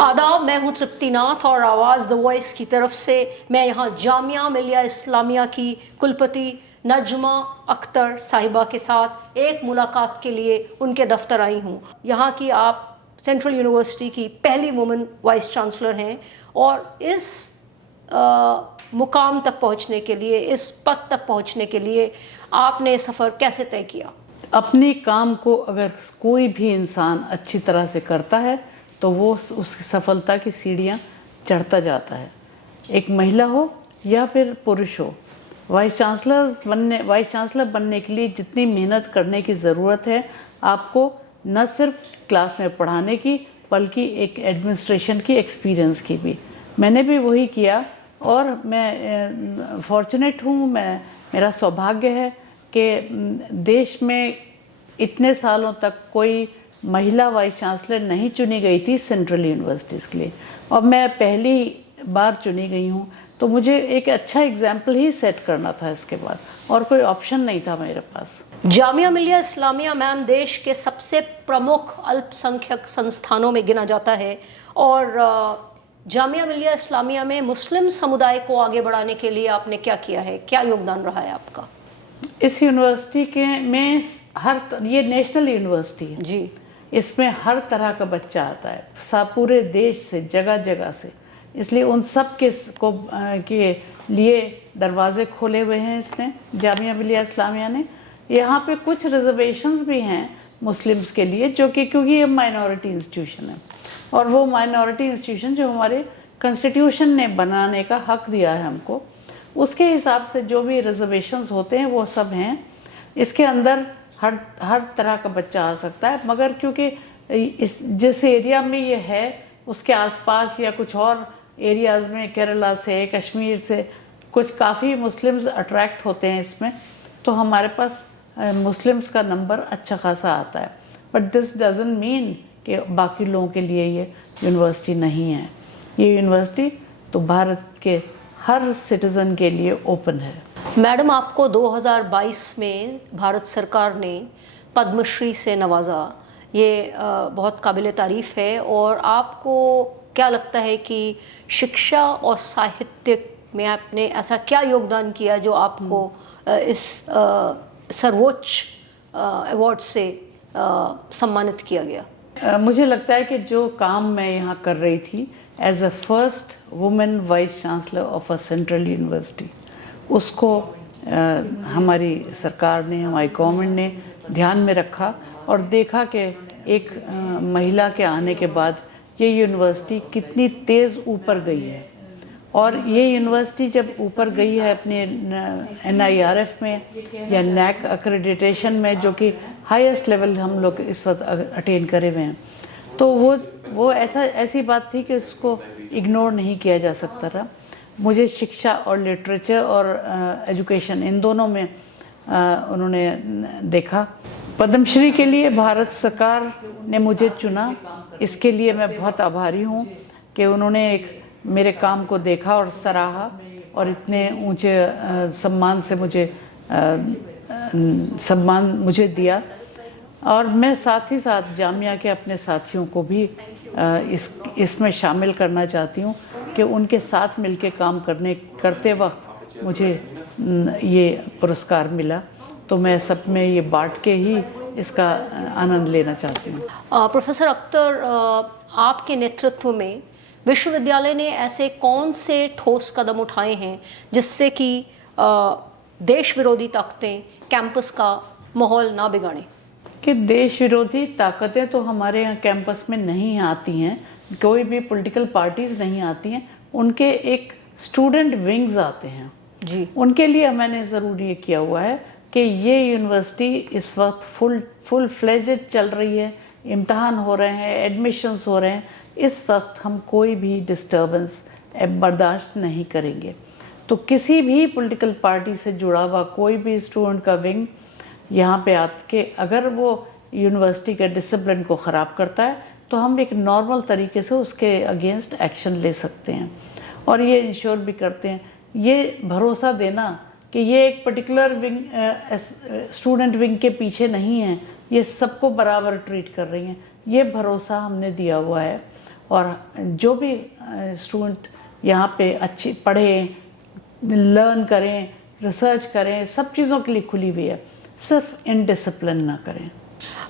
आदाब, मैं हूँ तृप्ति नाथ और आवाज़ द वॉइस की तरफ से मैं यहाँ जामिया मिलिया इस्लामिया की कुलपति नजमा अख्तर साहिबा के साथ एक मुलाकात के लिए उनके दफ्तर आई हूँ। यहाँ की आप सेंट्रल यूनिवर्सिटी की पहली वुमेन वाइस चांसलर हैं और इस मुकाम तक पहुँचने के लिए, इस पद तक पहुँचने के लिए आपने सफ़र कैसे तय किया? अपने काम को अगर कोई भी इंसान अच्छी तरह से करता है तो वो उसकी सफलता की सीढ़ियाँ चढ़ता जाता है। एक महिला हो या फिर पुरुष हो, वाइस चांसलर बनने के लिए जितनी मेहनत करने की ज़रूरत है आपको, न सिर्फ क्लास में पढ़ाने की बल्कि एक एडमिनिस्ट्रेशन की एक्सपीरियंस की भी। मैंने भी वही किया और मैं फॉर्चुनेट हूँ, मेरा सौभाग्य है कि देश में इतने सालों तक कोई महिला वाइस चांसलर नहीं चुनी गई थी सेंट्रल यूनिवर्सिटीज़ के लिए, और मैं पहली बार चुनी गई हूँ। तो मुझे एक अच्छा एग्जाम्पल ही सेट करना था इसके बाद, और कोई ऑप्शन नहीं था मेरे पास। जामिया मिलिया इस्लामिया मैम देश के सबसे प्रमुख अल्पसंख्यक संस्थानों में गिना जाता है और जामिया मिलिया इस्लामिया में मुस्लिम समुदाय को आगे बढ़ाने के लिए आपने क्या किया है, क्या योगदान रहा है आपका? इस यूनिवर्सिटी के में ये नेशनल यूनिवर्सिटी है जी, इसमें हर तरह का बच्चा आता है, पूरे देश से, जगह जगह से, इसलिए उन सब के लिए दरवाजे खोले हुए हैं इसने, जामिया मिलिया इस्लामिया ने। यहाँ पे कुछ रिजर्वेशंस भी हैं मुस्लिम्स के लिए, जो कि क्योंकि ये माइनॉरिटी इंस्टीट्यूशन है, और वो माइनॉरिटी इंस्टीट्यूशन जो हमारे कॉन्स्टिट्यूशन ने बनाने का हक दिया है हमको, उसके हिसाब से जो भी रिजर्वेशंस होते हैं वो सब हैं। इसके अंदर हर तरह का बच्चा आ सकता है, मगर क्योंकि जिस एरिया में ये है उसके आसपास या कुछ और एरियाज़ में केरला से, कश्मीर से कुछ काफ़ी मुस्लिम्स अट्रैक्ट होते हैं इसमें, तो हमारे पास मुस्लिम्स का नंबर अच्छा खासा आता है। बट दिस डजंट मीन कि बाकी लोगों के लिए ये यूनिवर्सिटी नहीं है। ये यूनिवर्सिटी तो भारत के हर सिटीज़न के लिए ओपन है। मैडम, आपको 2022 में भारत सरकार ने पद्मश्री से नवाजा, ये बहुत काबिल तारीफ़ है। और आपको क्या लगता है कि शिक्षा और साहित्य में आपने ऐसा क्या योगदान किया जो आपको इस सर्वोच्च अवार्ड से सम्मानित किया गया? मुझे लगता है कि जो काम मैं यहाँ कर रही थी as a first women vice chancellor of a central university, उसको हमारी सरकार ने, हमारी गवर्नमेंट ने ध्यान में रखा और देखा कि एक महिला के आने के बाद ये यूनिवर्सिटी कितनी तेज़ ऊपर गई है। और ये यूनिवर्सिटी जब ऊपर गई है अपने NIRF में या NAC एक्रेडिटेशन में, जो कि हाईएस्ट लेवल हम लोग इस वक्त अटेन करे हुए हैं, तो वो ऐसी बात थी कि उसको इग्नोर नहीं किया जा सकता था। मुझे शिक्षा और लिटरेचर और एजुकेशन इन दोनों में उन्होंने देखा। पद्मश्री के लिए भारत सरकार ने मुझे चुना, इसके लिए मैं बहुत आभारी हूँ कि उन्होंने मेरे काम को देखा और सराहा और इतने ऊंचे सम्मान से सम्मान मुझे दिया। और मैं साथ ही साथ जामिया के अपने साथियों को भी इसमें शामिल करना चाहती हूँ कि उनके साथ मिलके काम करते वक्त मुझे ये पुरस्कार मिला, तो मैं सब में ये बांट के ही इसका आनंद लेना चाहती हूँ। प्रोफेसर अख्तर, आपके नेतृत्व में विश्वविद्यालय ने ऐसे कौन से ठोस कदम उठाए हैं जिससे कि देश विरोधी ताकतें कैंपस का माहौल ना बिगाड़ें? कि देश विरोधी ताकतें तो हमारे यहाँ कैंपस में नहीं आती हैं, कोई भी पॉलिटिकल पार्टीज़ नहीं आती हैं, उनके एक स्टूडेंट विंग्स आते हैं जी। उनके लिए मैंने ज़रूर ये किया हुआ है कि ये यूनिवर्सिटी इस वक्त फुल फ्लेजेड चल रही है, इम्तहान हो रहे हैं, एडमिशन्स हो रहे हैं, इस वक्त हम कोई भी डिस्टर्बेंस बर्दाश्त नहीं करेंगे। तो किसी भी पॉलिटिकल पार्टी से जुड़ा हुआ कोई भी स्टूडेंट का विंग यहाँ पे आके अगर वो यूनिवर्सिटी के डिसिप्लिन को ख़राब करता है तो हम एक नॉर्मल तरीके से उसके अगेंस्ट एक्शन ले सकते हैं। और ये इंश्योर भी करते हैं, ये भरोसा देना कि ये एक पर्टिकुलर विंग स्टूडेंट विंग के पीछे नहीं है, ये सबको बराबर ट्रीट कर रही हैं, ये भरोसा हमने दिया हुआ है। और जो भी स्टूडेंट यहाँ पे अच्छी पढ़ें, लर्न करें, रिसर्च करें, सब चीज़ों के लिए खुली हुई है, सिर्फ इनडिसिप्लिन ना करें।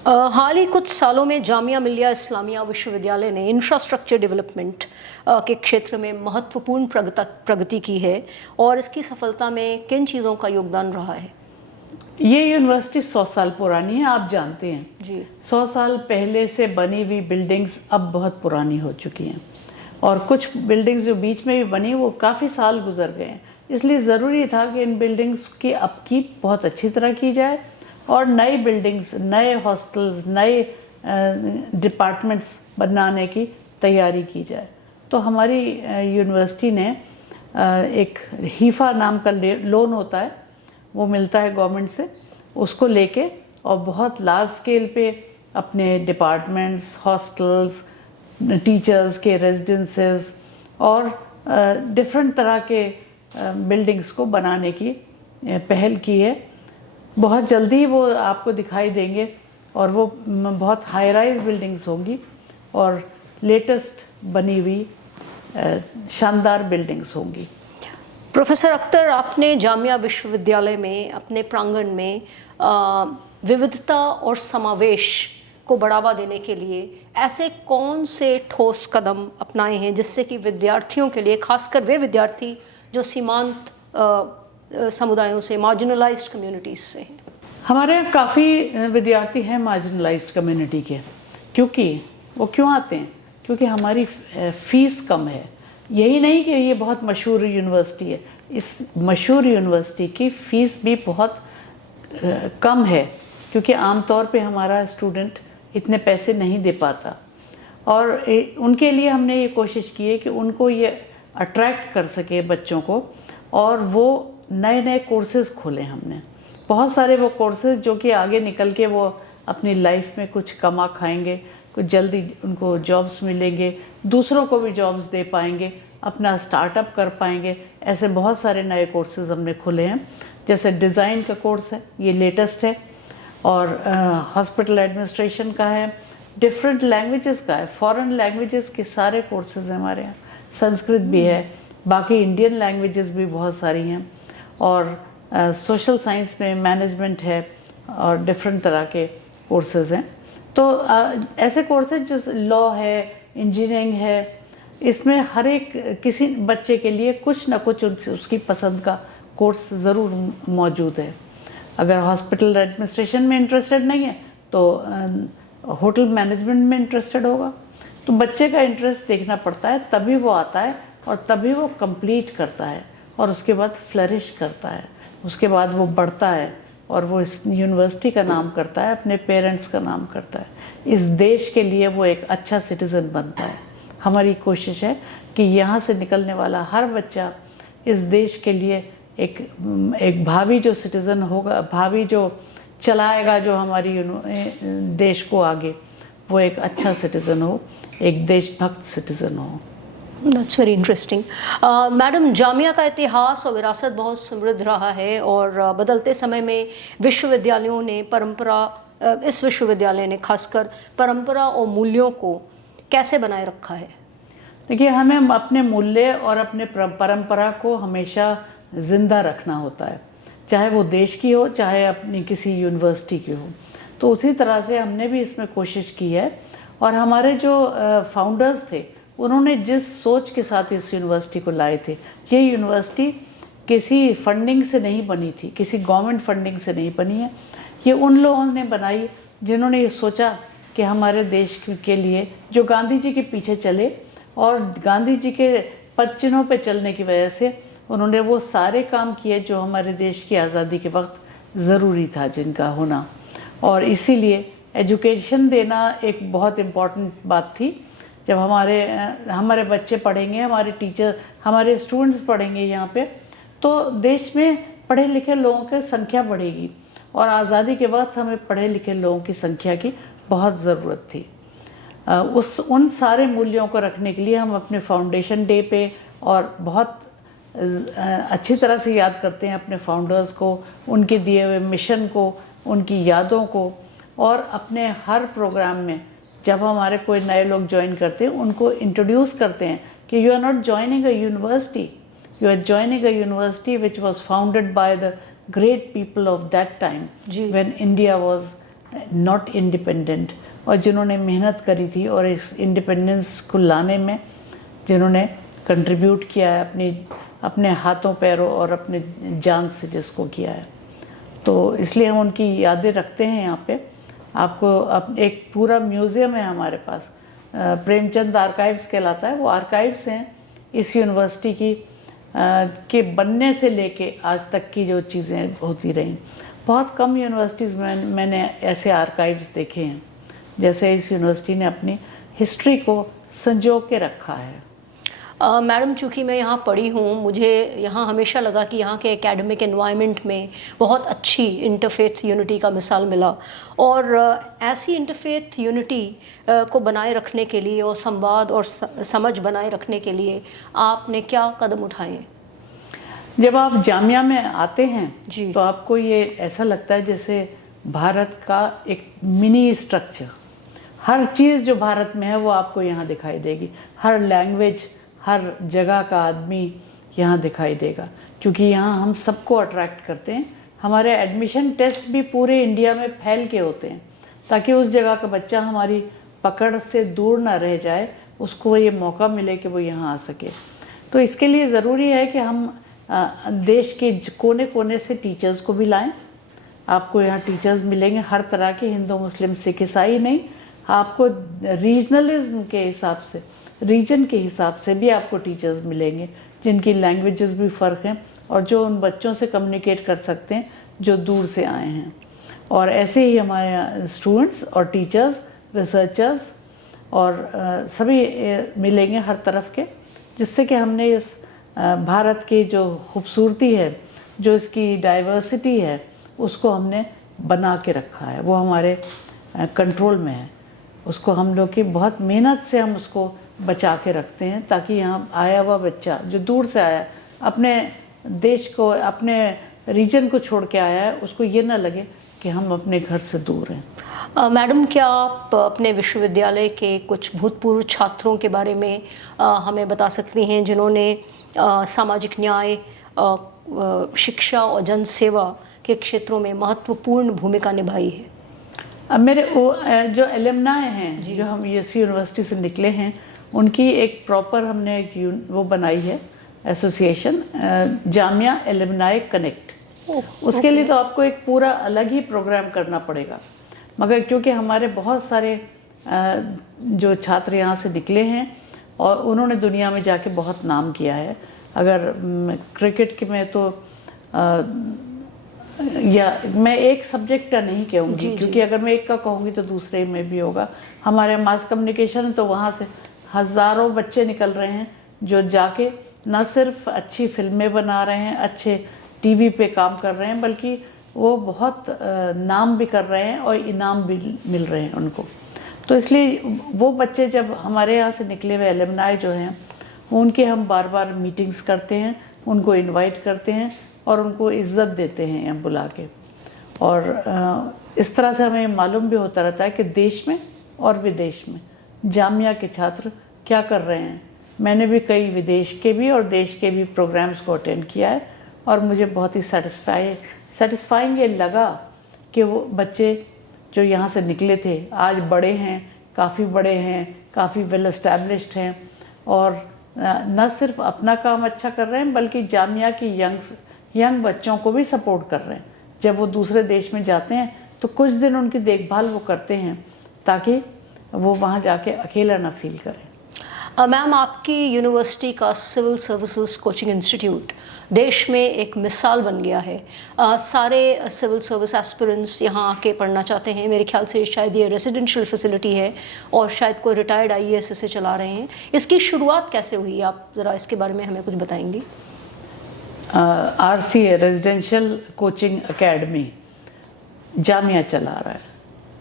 हाल ही कुछ सालों में जामिया मिलिया इस्लामिया विश्वविद्यालय ने इंफ्रास्ट्रक्चर डेवलपमेंट के क्षेत्र में महत्वपूर्ण प्रगति की है, और इसकी सफलता में किन चीज़ों का योगदान रहा है? ये यूनिवर्सिटी 100 साल पुरानी है, आप जानते हैं जी। 100 साल पहले से बनी हुई बिल्डिंग्स अब बहुत पुरानी हो चुकी हैं, और कुछ बिल्डिंग्स जो बीच में भी बनी वो काफ़ी साल गुजर गए हैं। इसलिए ज़रूरी था कि इन बिल्डिंग्स की अपकीप बहुत अच्छी तरह की जाए, और नई बिल्डिंग्स, नए हॉस्टल्स, नए डिपार्टमेंट्स बनाने की तैयारी की जाए। तो हमारी यूनिवर्सिटी ने एक हीफा नाम का लोन होता है, वो मिलता है गवर्नमेंट से, उसको लेके और बहुत लार्ज स्केल पे अपने डिपार्टमेंट्स, हॉस्टल्स, टीचर्स के रेजिडेंसेस और डिफरेंट तरह के बिल्डिंग्स को बनाने की पहल की है। बहुत जल्दी वो आपको दिखाई देंगे, और वो बहुत हाई राइज बिल्डिंग्स होंगी और लेटेस्ट बनी हुई शानदार बिल्डिंग्स होंगी। प्रोफेसर अख्तर, आपने जामिया विश्वविद्यालय में अपने प्रांगण में विविधता और समावेश को बढ़ावा देने के लिए ऐसे कौन से ठोस कदम अपनाए हैं जिससे कि विद्यार्थियों के लिए, खासकर वे विद्यार्थी जो सीमांत समुदायों से, मार्जिनलाइज्ड कम्युनिटीज़ से हैं? हमारे यहाँ काफ़ी विद्यार्थी हैं मार्जिनलाइज्ड कम्युनिटी के। क्योंकि वो क्यों आते हैं? क्योंकि हमारी फ़ीस कम है। यही नहीं कि ये बहुत मशहूर यूनिवर्सिटी है, इस मशहूर यूनिवर्सिटी की फ़ीस भी बहुत कम है, क्योंकि आमतौर पे हमारा स्टूडेंट इतने पैसे नहीं दे पाता। और उनके लिए हमने ये कोशिश की है कि उनको ये अट्रैक्ट कर सके बच्चों को, और वो नए नए कोर्सेज़ खोले हमने। बहुत सारे वो कोर्सेज़ जो कि आगे निकल के वो अपनी लाइफ में कुछ कमा खाएंगे, कुछ जल्दी उनको जॉब्स मिलेंगे, दूसरों को भी जॉब्स दे पाएंगे, अपना स्टार्टअप कर पाएंगे। ऐसे बहुत सारे नए कोर्सेज़ हमने खोले हैं। जैसे डिज़ाइन का कोर्स है, ये लेटेस्ट है, और हॉस्पिटल एडमिनिस्ट्रेशन का है, डिफरेंट लैंग्वेजेस का है, फॉरेन लैंग्वेजेस के सारे कोर्सेज़ हैं हमारे यहाँ। संस्कृत भी है, बाकी इंडियन लैंग्वेजेस भी बहुत सारी हैं, और सोशल साइंस में मैनेजमेंट है, और डिफरेंट तरह के कोर्सेज़ हैं। तो ऐसे कोर्सेज जैसे लॉ है, इंजीनियरिंग है, इसमें हर एक किसी बच्चे के लिए कुछ ना कुछ उसकी पसंद का कोर्स ज़रूर मौजूद है। अगर हॉस्पिटल एडमिनिस्ट्रेशन में इंटरेस्टेड नहीं है तो होटल मैनेजमेंट में इंटरेस्टेड होगा। तो बच्चे का इंटरेस्ट देखना पड़ता है, तभी वो आता है और तभी वो कंप्लीट करता है, और उसके बाद फ्लरिश करता है, उसके बाद वो बढ़ता है और वो इस यूनिवर्सिटी का नाम करता है, अपने पेरेंट्स का नाम करता है, इस देश के लिए वो एक अच्छा सिटीज़न बनता है। हमारी कोशिश है कि यहाँ से निकलने वाला हर बच्चा इस देश के लिए एक भावी जो सिटीज़न होगा, भावी जो चलाएगा जो हमारी देश को आगे, वो एक अच्छा सिटीज़न हो, एक देशभक्त सिटीज़न हो। That's very interesting. Madam, Jamia का इतिहास और विरासत बहुत समृद्ध रहा है, और बदलते समय में विश्वविद्यालयों ने इस विश्वविद्यालय ने खासकर परंपरा और मूल्यों को कैसे बनाए रखा है? देखिए, हमें अपने मूल्य और अपने परंपरा को हमेशा ज़िंदा रखना होता है, चाहे वो देश की हो, चाहे अपनी किसी यूनिवर्सिटी की हो। तो उसी तरह से हमने भी इसमें कोशिश की है, और हमारे जो फाउंडर्स थे उन्होंने जिस सोच के साथ इस यूनिवर्सिटी को लाए थे, ये यूनिवर्सिटी किसी फंडिंग से नहीं बनी थी, किसी गवर्नमेंट फंडिंग से नहीं बनी है। ये उन लोगों ने बनाई जिन्होंने ये सोचा कि हमारे देश के लिए, जो गांधी जी के पीछे चले और गांधी जी के पद चिन्हों पे चलने की वजह से उन्होंने वो सारे काम किए जो हमारे देश की आज़ादी के वक्त ज़रूरी था जिनका होना। और इसीलिए एजुकेशन देना एक बहुत इम्पॉर्टेंट बात थी। जब हमारे बच्चे पढ़ेंगे, हमारे टीचर, हमारे स्टूडेंट्स पढ़ेंगे यहाँ पे, तो देश में पढ़े लिखे लोगों की संख्या बढ़ेगी, और आज़ादी के वक्त हमें पढ़े लिखे लोगों की संख्या की बहुत ज़रूरत थी। उन सारे मूल्यों को रखने के लिए हम अपने फाउंडेशन डे पे और बहुत अच्छी तरह से याद करते हैं अपने फाउंडर्स को, उनके दिए हुए मिशन को, उनकी यादों को, और अपने हर प्रोग्राम में जब हमारे कोई नए लोग ज्वाइन करते हैं उनको इंट्रोड्यूस करते हैं कि you are not joining a university, you are joining a university which was founded by the great people of that time when India was not independent, और जिन्होंने मेहनत करी थी और इस इंडिपेंडेंस को लाने में जिन्होंने कंट्रीब्यूट किया है अपने हाथों पैरों और अपने जान से जिसको किया है। तो इसलिए हम उनकी यादें रखते हैं यहाँ पे। आपको एक पूरा म्यूज़ियम है हमारे पास, प्रेमचंद आर्काइव्स कहलाता है। वो आर्काइव्स हैं इस यूनिवर्सिटी की के बनने से लेके आज तक की जो चीज़ें होती रहीं। बहुत कम यूनिवर्सिटीज़ में मैंने ऐसे आर्काइव्स देखे हैं जैसे इस यूनिवर्सिटी ने अपनी हिस्ट्री को संजो के रखा है। मैडम, चूँकि मैं यहाँ पढ़ी हूँ, मुझे यहाँ हमेशा लगा कि यहाँ के एकेडमिक एनवायरनमेंट में बहुत अच्छी इंटरफेथ यूनिटी का मिसाल मिला, और ऐसी इंटरफेथ यूनिटी को बनाए रखने के लिए और संवाद और समझ बनाए रखने के लिए आपने क्या कदम उठाए? जब आप जामिया में आते हैं जी, तो आपको ये ऐसा लगता है जैसे भारत का एक मिनी स्ट्रक्चर, हर चीज़ जो भारत में है वो आपको यहाँ दिखाई देगी, हर लैंग्वेज, हर जगह का आदमी यहाँ दिखाई देगा, क्योंकि यहाँ हम सबको अट्रैक्ट करते हैं। हमारे एडमिशन टेस्ट भी पूरे इंडिया में फैल के होते हैं ताकि उस जगह का बच्चा हमारी पकड़ से दूर ना रह जाए, उसको ये मौका मिले कि वो यहाँ आ सके। तो इसके लिए ज़रूरी है कि हम देश के कोने कोने से टीचर्स को भी लाएं। आपको यहाँ टीचर्स मिलेंगे हर तरह के, हिंदू मुस्लिम सिख ईसाई नहीं, आपको रीजनलिज्म के हिसाब से, रीजन के हिसाब से भी आपको टीचर्स मिलेंगे जिनकी लैंग्वेजेस भी फ़र्क हैं और जो उन बच्चों से कम्युनिकेट कर सकते हैं जो दूर से आए हैं। और ऐसे ही हमारे स्टूडेंट्स और टीचर्स, रिसर्चर्स और सभी मिलेंगे हर तरफ के, जिससे कि हमने इस भारत की जो खूबसूरती है, जो इसकी डाइवर्सिटी है, उसको हमने बना के रखा है। वो हमारे कंट्रोल में है। उसको हम लोग की बहुत मेहनत से हम उसको बचा के रखते हैं ताकि यहाँ आया हुआ बच्चा जो दूर से आया, अपने देश को, अपने रीजन को छोड़ के आया है, उसको ये ना लगे कि हम अपने घर से दूर हैं। मैडम, क्या आप अपने विश्वविद्यालय के कुछ भूतपूर्व छात्रों के बारे में हमें बता सकती हैं जिन्होंने सामाजिक न्याय, शिक्षा और जन सेवा के क्षेत्रों में महत्वपूर्ण भूमिका निभाई है? अब मेरे वो जो एलुमनाई हैं जो हम इस यूनिवर्सिटी से निकले हैं, उनकी एक प्रॉपर हमने एक वो बनाई है एसोसिएशन, जामिया एलुमनाई कनेक्ट। उसके लिए तो आपको एक पूरा अलग ही प्रोग्राम करना पड़ेगा, मगर क्योंकि हमारे बहुत सारे जो छात्र यहाँ से निकले हैं और उन्होंने दुनिया में जाके बहुत नाम किया है। अगर क्रिकेट के में तो या मैं एक सब्जेक्ट का नहीं कहूँगी, क्योंकि अगर मैं एक का कहूँगी तो दूसरे में भी होगा। हमारे मास कम्युनिकेशन तो वहाँ से हज़ारों बच्चे निकल रहे हैं जो जाके न सिर्फ अच्छी फिल्में बना रहे हैं, अच्छे टीवी पे काम कर रहे हैं, बल्कि वो बहुत नाम भी कर रहे हैं और इनाम भी मिल रहे हैं उनको। तो इसलिए वो बच्चे जब हमारे यहाँ से निकले हुए एलुमनाई जो हैं, उनके हम बार बार मीटिंग्स करते हैं, उनको इनवाइट करते हैं और उनको इज़्ज़त देते हैं यहाँ बुला के। और इस तरह से हमें मालूम भी होता रहता है कि देश में और विदेश में जामिया के छात्र क्या कर रहे हैं। मैंने भी कई विदेश के भी और देश के भी प्रोग्राम्स को अटेंड किया है और मुझे बहुत ही सेटिस्फाइंग ये लगा कि वो बच्चे जो यहाँ से निकले थे आज बड़े हैं, काफ़ी बड़े हैं, काफ़ी वेल एस्टैब्लिश्ड हैं और न सिर्फ अपना काम अच्छा कर रहे हैं बल्कि जामिया की यंग बच्चों को भी सपोर्ट कर रहे हैं। जब वो दूसरे देश में जाते हैं तो कुछ दिन उनकी देखभाल वो करते हैं ताकि वो वहाँ जाके अकेला ना फील करें। मैम, आपकी यूनिवर्सिटी का सिविल सर्विसेज कोचिंग इंस्टीट्यूट देश में एक मिसाल बन गया है। सारे सिविल सर्विस एस्पिरेंट्स यहाँ आके पढ़ना चाहते हैं। मेरे ख्याल से शायद ये रेजिडेंशियल फैसिलिटी है और शायद कोई रिटायर्ड IAS इसे चला रहे हैं। इसकी शुरुआत कैसे हुई, आप ज़रा इसके बारे में हमें कुछ बताएंगी? RCA residential coaching academy Jamia चला रहा है,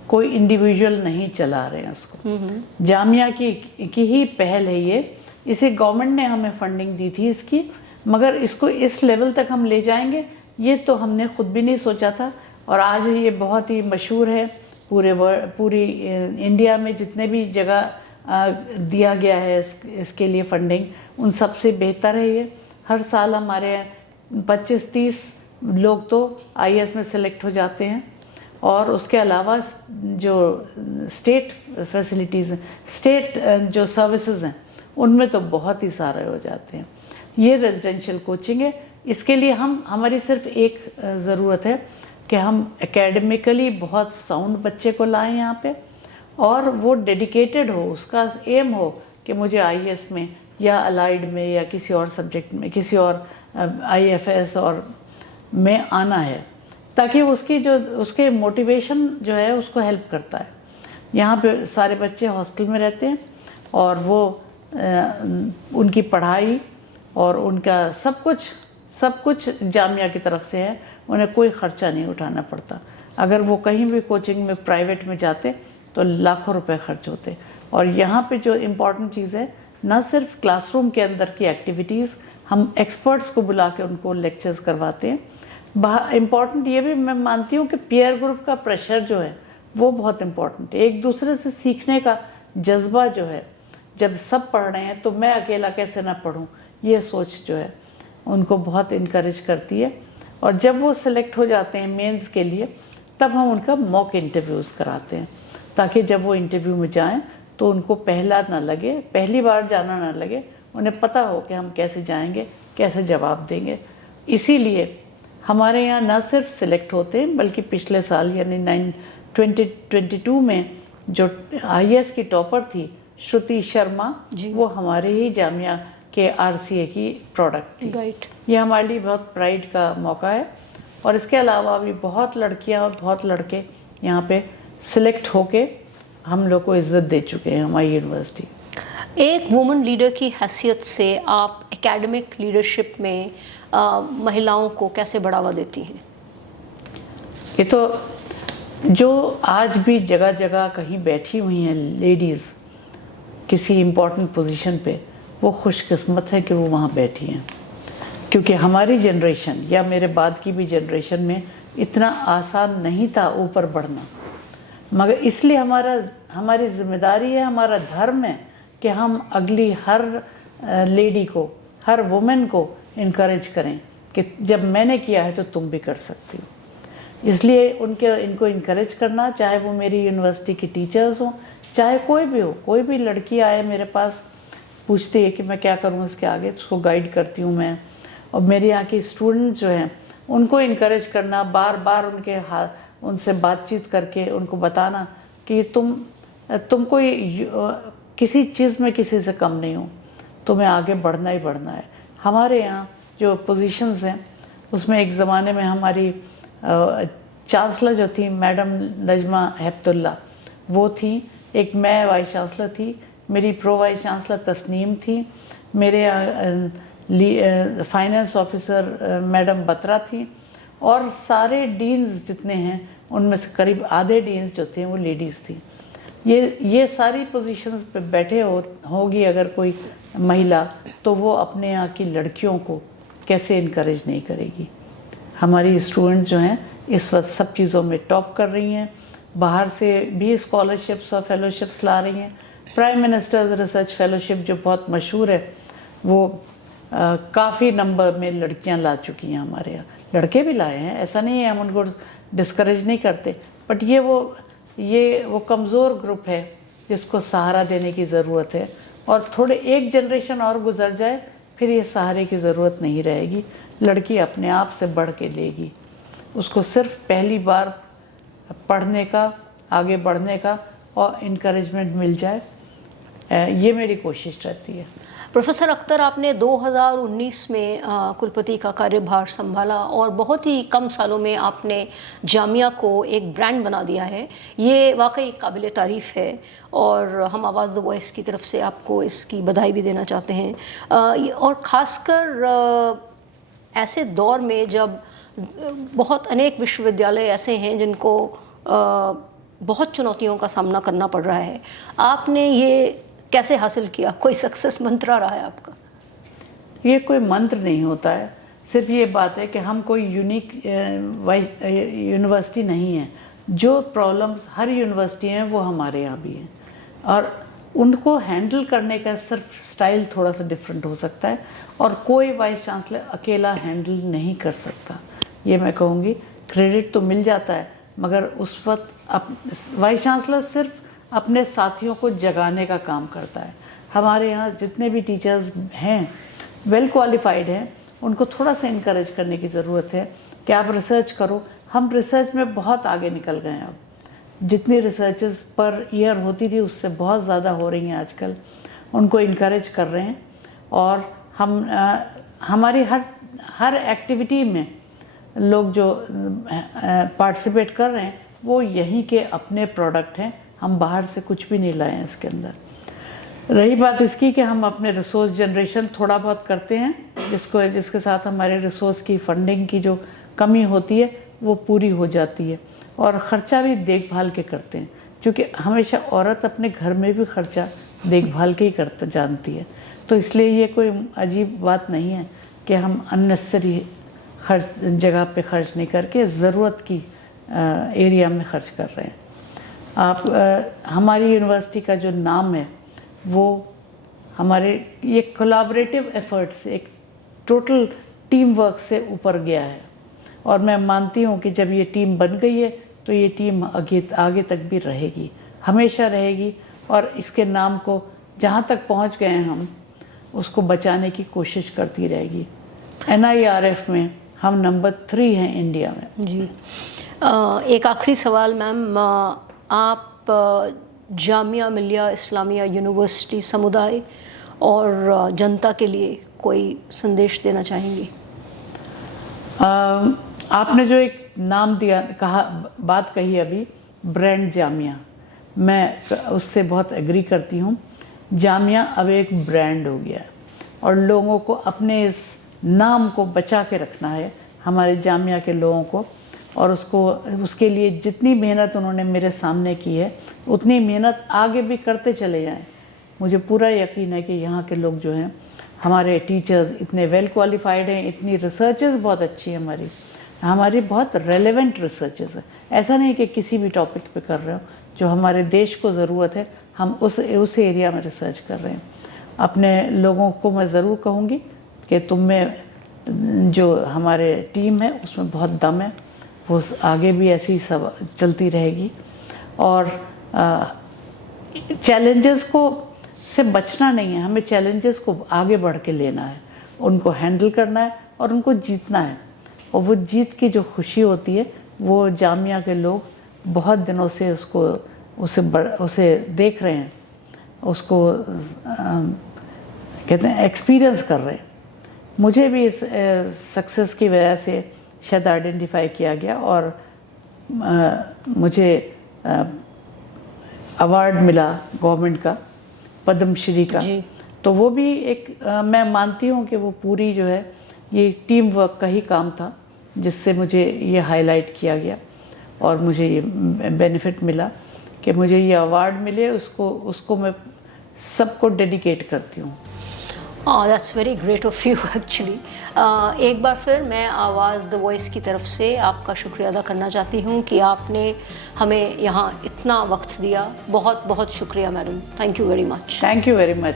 कोई इंडिविजुअल नहीं चला रहे हैं उसको। जामिया की ही पहल है ये। इसे गवर्नमेंट ने हमें फंडिंग दी थी इसकी, मगर इसको इस लेवल तक हम ले जाएंगे ये तो हमने खुद भी नहीं सोचा था। और आज ये बहुत ही मशहूर है, पूरी इंडिया में जितने भी जगह दिया गया है इसके लिए फंडिंग, उन सबसे बेहतर है ये। हर साल हमारे 25-30 लोग तो आईएएस में सेलेक्ट हो जाते हैं, और उसके अलावा जो स्टेट फैसिलिटीज़ हैं, स्टेट जो सर्विसेज हैं, उनमें तो बहुत ही सारे हो जाते हैं। ये रेजिडेंशियल कोचिंग है। इसके लिए हमारी सिर्फ एक ज़रूरत है कि हम एकेडमिकली बहुत साउंड बच्चे को लाएं यहाँ पे, और वो डेडिकेटेड हो, उसका एम हो कि मुझे आईएएस में या अलाइड में या किसी और सब्जेक्ट में, किसी और आईएफएस और में आना है, ताकि उसके मोटिवेशन जो है उसको हेल्प करता है। यहाँ पे सारे बच्चे हॉस्टल में रहते हैं, और वो उनकी पढ़ाई और उनका सब कुछ जामिया की तरफ से है, उन्हें कोई ख़र्चा नहीं उठाना पड़ता। अगर वो कहीं भी कोचिंग में प्राइवेट में जाते तो लाखों रुपए खर्च होते। और यहाँ पे जो इम्पॉर्टेंट चीज़ है, ना सिर्फ क्लासरूम के अंदर की एक्टिविटीज़, हम एक्सपर्ट्स को बुला के उनको लेक्चर्स करवाते हैं। इम्पॉर्टेंट ये भी मैं मानती हूँ कि पीयर ग्रुप का प्रेशर जो है वो बहुत इम्पॉर्टेंट है। एक दूसरे से सीखने का जज्बा जो है, जब सब पढ़ रहे हैं तो मैं अकेला कैसे ना पढ़ूँ, ये सोच जो है उनको बहुत इनकरेज करती है। और जब वो सिलेक्ट हो जाते हैं मेंस के लिए, तब हम उनका मॉक इंटरव्यूज़ कराते हैं, ताकि जब वो इंटरव्यू में जाएं तो उनको पहली बार जाना ना लगे, उन्हें पता हो कि हम कैसे जाएंगे, कैसे जवाब देंगे। इसीलिए हमारे यहाँ न सिर्फ सिलेक्ट होते हैं, बल्कि पिछले साल यानी 2022 में जो आईएएस की टॉपर थी श्रुति शर्मा, वो हमारे ही जामिया के आरसीए की प्रोडक्ट थी। राइट। ये हमारे लिए बहुत प्राइड का मौका है। और इसके अलावा भी बहुत लड़कियां और बहुत लड़के यहाँ पे सिलेक्ट होके हम लोग को इज्जत दे चुके हैं हमारी यूनिवर्सिटी। एक वुमन लीडर की हैसियत से आप एकेडमिक लीडरशिप में महिलाओं को कैसे बढ़ावा देती हैं? ये तो जो आज भी जगह जगह कहीं बैठी हुई हैं लेडीज़ किसी इम्पोर्टेंट पोजीशन पे, वो खुशकिस्मत है कि वो वहाँ बैठी हैं। क्योंकि हमारी जनरेशन या मेरे बाद की भी जनरेशन में इतना आसान नहीं था ऊपर बढ़ना, मगर इसलिए हमारी जिम्मेदारी है, हमारा धर्म है कि हम अगली हर लेडी को, हर वुमेन को इनकरेज करें कि जब मैंने किया है तो तुम भी कर सकती हो। इसलिए इनको इनकरेज करना, चाहे वो मेरी यूनिवर्सिटी की टीचर्स हों, चाहे कोई भी हो, कोई भी लड़की आए मेरे पास पूछती है कि मैं क्या करूँ इसके आगे, तो उसको गाइड करती हूँ मैं। और मेरे यहाँ के स्टूडेंट्स जो हैं उनको इनकरेज करना, बार बार उनसे बातचीत करके उनको बताना कि तुम कोई किसी चीज़ में किसी से कम नहीं हो, तुम्हें आगे बढ़ना ही बढ़ना है। हमारे यहाँ जो पोजीशंस हैं उसमें एक ज़माने में हमारी चांसलर जो थी मैडम नजमा हेप्तुल्ला, वो थी। एक मैं वाइस चांसलर थी, मेरी प्रो वाइस चांसलर तस्नीम थी, मेरे फाइनेंस ऑफिसर मैडम बत्रा थी, और सारे डीन्स जितने हैं उनमें से करीब आधे डीन्स जो थे वो लेडीज़ थी। ये सारी पोजीशंस पे बैठे होगी अगर कोई महिला, तो वो अपने यहाँ की लड़कियों को कैसे इनकरेज नहीं करेगी। हमारी स्टूडेंट्स जो हैं इस वक्त सब चीज़ों में टॉप कर रही हैं, बाहर से भी स्कॉलरशिप्स और फेलोशिप्स ला रही हैं। प्राइम मिनिस्टर्स रिसर्च फेलोशिप जो बहुत मशहूर है, वो काफ़ी नंबर में लड़कियां ला चुकी हैं हमारे यहाँ। लड़के भी लाए हैं, ऐसा नहीं है, हम उनको डिस्करेज नहीं करते, बट ये वो कमज़ोर ग्रुप है जिसको सहारा देने की ज़रूरत है। और थोड़े एक जनरेशन और गुजर जाए, फिर ये सहारे की ज़रूरत नहीं रहेगी। लड़की अपने आप से बढ़ के लेगी, उसको सिर्फ पहली बार पढ़ने का, आगे बढ़ने का और इनकरेजमेंट मिल जाए, ये मेरी कोशिश रहती है। प्रोफेसर अख्तर, आपने 2019 में कुलपति का कार्यभार संभाला और बहुत ही कम सालों में आपने जामिया को एक ब्रांड बना दिया है। ये वाकई काबिल तारीफ़ है और हम आवाज़ द वॉइस की तरफ से आपको इसकी बधाई भी देना चाहते हैं। और ख़ासकर ऐसे दौर में जब बहुत अनेक विश्वविद्यालय ऐसे हैं जिनको बहुत चुनौतियों का सामना करना पड़ रहा है, आपने ये कैसे हासिल किया? कोई सक्सेस मंत्र रहा है आपका? ये कोई मंत्र नहीं होता है, सिर्फ ये बात है कि हम कोई यूनिक यूनिवर्सिटी नहीं है। जो प्रॉब्लम्स हर यूनिवर्सिटी में वो हमारे यहाँ भी हैं, और उनको हैंडल करने का सिर्फ स्टाइल थोड़ा सा डिफरेंट हो सकता है, और कोई वाइस चांसलर अकेला हैंडल नहीं कर सकता। ये मैं कहूँगी, क्रेडिट तो मिल जाता है, मगर उस वक्त वाइस चांसलर सिर्फ अपने साथियों को जगाने का काम करता है। हमारे यहाँ जितने भी टीचर्स हैं वेल क्वालिफाइड हैं, उनको थोड़ा सा इनकरेज करने की ज़रूरत है कि आप रिसर्च करो। हम रिसर्च में बहुत आगे निकल गए हैं, अब जितनी रिसर्चेस पर ईयर होती थी उससे बहुत ज़्यादा हो रही हैं आजकल। उनको इनकरेज कर रहे हैं, और हम हमारी हर एक्टिविटी में लोग जो पार्टिसिपेट कर रहे हैं वो यहीं के अपने प्रोडक्ट हैं, हम बाहर से कुछ भी नहीं लाए हैं इसके अंदर। रही बात इसकी कि हम अपने रिसोर्स जनरेशन थोड़ा बहुत करते हैं, जिसके साथ हमारे रिसोर्स की फंडिंग की जो कमी होती है वो पूरी हो जाती है, और ख़र्चा भी देखभाल के करते हैं, क्योंकि हमेशा औरत अपने घर में भी ख़र्चा देखभाल के ही करते जानती है। तो इसलिए ये कोई अजीब बात नहीं है कि हम अननेसेसरी खर्च जगह पे खर्च नहीं करके ज़रूरत की एरिया में खर्च कर रहे हैं। हमारी यूनिवर्सिटी का जो नाम है वो हमारे ये कोलैबोरेटिव एफर्ट से, एक टोटल टीम वर्क से ऊपर गया है, और मैं मानती हूँ कि जब ये टीम बन गई है तो ये टीम आगे तक भी रहेगी, हमेशा रहेगी, और इसके नाम को जहाँ तक पहुँच गए हैं हम उसको बचाने की कोशिश करती रहेगी। NIRF में हम नंबर 3 हैं इंडिया में। जी, एक आखिरी सवाल मैम, आप जामिया मिलिया इस्लामिया यूनिवर्सिटी समुदाय और जनता के लिए कोई संदेश देना चाहेंगी? आपने जो एक नाम दिया, बात कही अभी, ब्रांड जामिया, मैं उससे बहुत एग्री करती हूँ। जामिया अब एक ब्रांड हो गया है, और लोगों को अपने इस नाम को बचा के रखना है, हमारे जामिया के लोगों को, और उसके लिए जितनी मेहनत उन्होंने मेरे सामने की है उतनी मेहनत आगे भी करते चले जाएं। मुझे पूरा यकीन है कि यहाँ के लोग जो हैं, हमारे टीचर्स इतने वेल क्वालिफाइड हैं, इतनी रिसर्चेस बहुत अच्छी है, हमारी बहुत रेलेवेंट रिसर्चेस है। ऐसा नहीं कि किसी भी टॉपिक पे कर रहे हो, जो हमारे देश को ज़रूरत है हम उस एरिया में रिसर्च कर रहे हैं। अपने लोगों को मैं ज़रूर कहूँगी कि तुम में जो हमारे टीम है उसमें बहुत दम है, वो आगे भी ऐसी ही सब चलती रहेगी, और चैलेंजेस को से बचना नहीं है, हमें चैलेंजेस को आगे बढ़ के लेना है, उनको हैंडल करना है और उनको जीतना है। और वो जीत की जो खुशी होती है वो जामिया के लोग बहुत दिनों से उसे देख रहे हैं, उसको कहते हैं एक्सपीरियंस कर रहे हैं। मुझे भी इस सक्सेस की वजह से शायद आइडेंटिफाई किया गया, और मुझे अवार्ड मिला गवर्नमेंट का, पद्मश्री का। तो वो भी एक मैं मानती हूँ कि वो पूरी जो है ये टीम वर्क का ही काम था, जिससे मुझे ये हाईलाइट किया गया, और मुझे ये बेनिफिट मिला कि मुझे ये अवार्ड मिले। उसको मैं सबको डेडिकेट करती हूँ। That's very great of you actually. एक बार फिर मैं आवाज़ द वॉइस की तरफ से आपका शुक्रिया अदा करना चाहती हूँ कि आपने हमें यहाँ इतना वक्त दिया। बहुत बहुत शुक्रिया madam, thank you very much. Thank you very much.